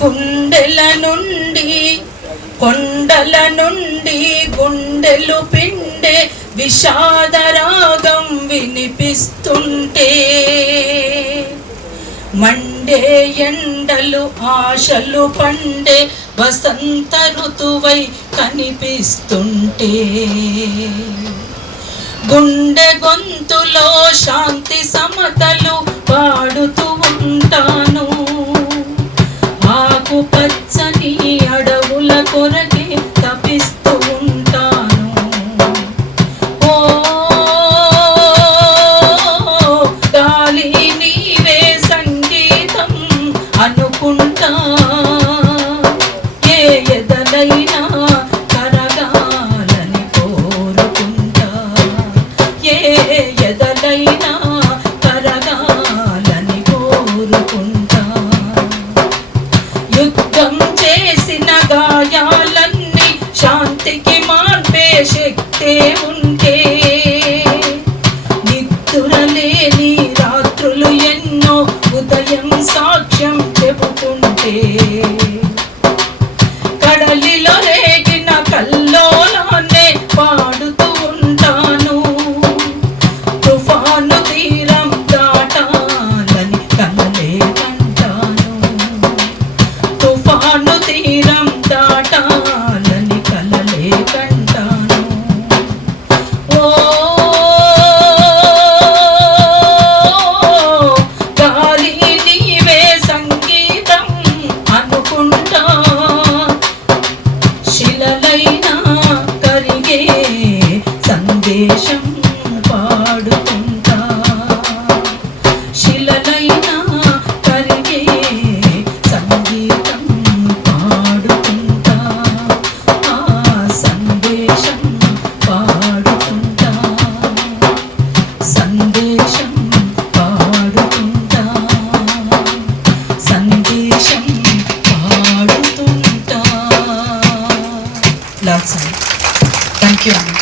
గుండెల నుండి కొండల నుండి గుండెలు పిండే విషాదరాగం వినిపిస్తుంటే, మండే ఎండలు ఆశలు పండే వసంత ఋతువై కనిపిస్తుంటే, గుండె గొంతులో శాంతి సమతలు పాడుతూ ఉంటాను. ఆకు పచ్చని అడవుల కొరకే తపిస్తూ ఉంటాను. ఓ గాలి నీవే సంగీతం అనుకుంటా, ఏ ఎదలైనా కరగాలని కోరుకుంటా, ఏ ఎదలైనా కరగాలని కోరుకుంటా. యుద్ధం చేసిన గాయాలన్నీ శాంతికి మార్పే శక్తే ఉంటే, నిద్దురలేని రాత్రులు ఎన్నో ఉదయం సాక్ష్యం చెబుతుంటే, కడలిలో రేగిన కల్లోలానే పాడుతూ ఉంటాను. తుఫాను తీరం దాటాలని కలలే కంటాను. తుఫాను తీరం దాటాలని కలలే కంటాను. ఓ గాలి నీవే సంగీతం అనుకుంటా, శిలలైనా కరిగే సందేశం పాడుకుంటా, శిలలైనా కరిగే సంగీతం పాడుకుంటా, ఆ సందేశం పాడుకుంటా, సందేశం పాడుకుంటా, సందేశం పాడుతుంటా. Love song. Thank you.